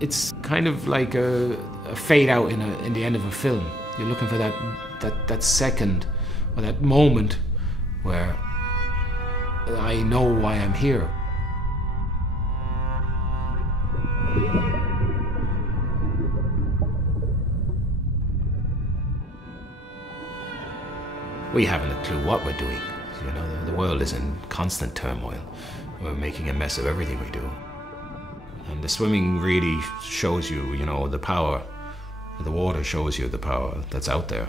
It's kind of like a fade out in the end of a film. You're looking for that second or that moment where I know why I'm here. We haven't a clue what we're doing. You know, the world is in constant turmoil. We're making a mess of everything we do. And the swimming really shows you, you know, the power. The water shows you the power that's out there.